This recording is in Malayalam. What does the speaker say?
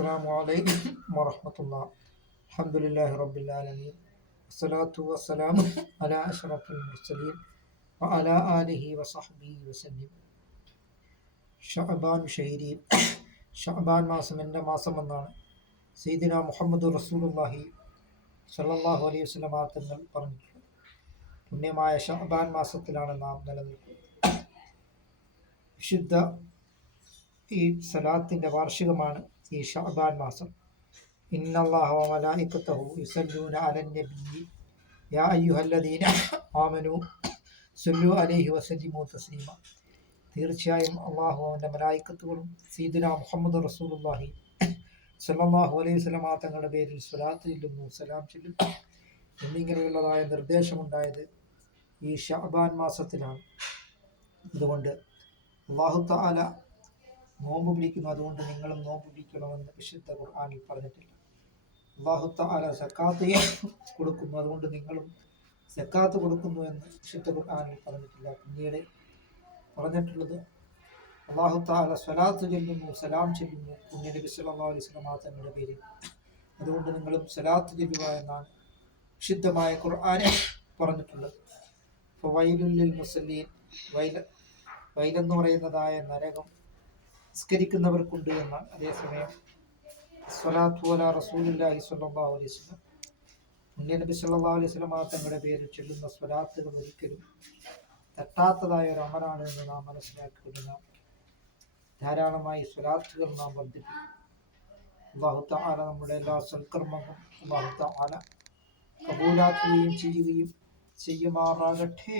السلام عليكم ورحمة الله. الحمد لله رب العالمين والصلاة والسلام على أشرف المرسلين وعلى آله وصحبه وسلم. ഷഅബാൻ ഷഹീരി, ഷഅബാൻ മാസം എൻ്റെ മാസം എന്നാണ് സയ്യിദുനാ മുഹമ്മദ് റസൂലുള്ളാഹി സ്വല്ലല്ലാഹു അലൈഹി വസല്ലം തങ്ങൾ പറഞ്ഞിട്ടുള്ളത്. പുണ്യമായ ഷഅബാൻ മാസത്തിലാണ് നാം നിലനിൽക്കുന്നത്. വിശുദ്ധ ഈ സലാത്തിന്റെ വാർഷികമാണ് ഈ ഷഅബാൻ മാസം. ഇന്നല്ലാഹ വ മലായികതഹു യുസല്ലൂന അലൻ നബി യാ അയ്യുഹല്ലദീന ആമനൂ സല്ലു അലൈഹി വസല്ലിമു തസ്ലീമ. തീർച്ചയായും അള്ളാഹു അവൻ്റെ മലായികത്തുകളും സയ്യിദുനാ മുഹമ്മദ് റസൂലുള്ളാഹി സ്വല്ലല്ലാഹു അലൈഹി വസല്ലം തങ്ങളുടെ പേരിൽ സ്വലാത്ത് ചൊല്ലുന്നു, സലാം ചൊല്ലുന്നു എന്നിങ്ങനെയുള്ളതായ നിർദ്ദേശമുണ്ടായത് ഈ ഷഅബാൻ മാസത്തിലാണ്. അതുകൊണ്ട് അല്ലാഹു തആല നോമ്പ് പിടിക്കുന്നു, അതുകൊണ്ട് നിങ്ങളും നോമ്പ് പിടിക്കണമെന്ന് വിശുദ്ധ ഖുർആനിൽ പറഞ്ഞിട്ടില്ല. അല്ലാഹു തആല സക്കാത്ത് കൊടുക്കുന്നു, അതുകൊണ്ട് നിങ്ങളും സക്കാത്ത് കൊടുക്കുന്നു എന്ന് വിശുദ്ധ ഖുർആനിൽ പറഞ്ഞിട്ടില്ല. പിന്നീട് പറഞ്ഞിട്ടുള്ളത് അല്ലാഹു തആല സ്വലാത്ത് ചൊല്ലുന്നു, സലാം ചൊല്ലുന്നു പുണ്യ നബി സല്ലല്ലാഹു അലൈഹി വസല്ലം തങ്ങളുടെ പേരിൽ, അതുകൊണ്ട് നിങ്ങളും സ്വലാത്ത് ചൊല്ലുക എന്നാണ് വിശുദ്ധമായ ഖുർആനിൽ പറഞ്ഞിട്ടുള്ളത്. ഫവൈലുൽ ലിൽ മുസല്ലീൻ, വൈലെന്ന് പറയുന്നതായ നരകം നിസ്കരിക്കുന്നവർക്കുണ്ട് എന്നാണ്. അതേസമയം സ്വലാത്തു അലാ റസൂലുള്ളാഹി സ്വല്ലല്ലാഹു അലൈഹി വസല്ലം, പുണ്യ നബി സല്ലല്ലാഹു അലൈഹി വസല്ലം തങ്ങളുടെ പേരിൽ ചൊല്ലുന്ന സ്വലാത്തുകൾ ഒരിക്കലും തെറ്റാത്തതായ ഒരു അമലാണ് എന്ന് നാം മനസ്സിലാക്കിക്കൊള്ളുക. ധാരാളമായി സ്വലാത്തുകൾ നാം വർദ്ധിപ്പിക്കും. അല്ലാഹു തആല നമ്മുടെ എല്ലാ സൽക്കർമ്മങ്ങളും അല്ലാഹു തആല കബൂലാക്കുകയും ചെയ്യുമാറാകട്ടെ.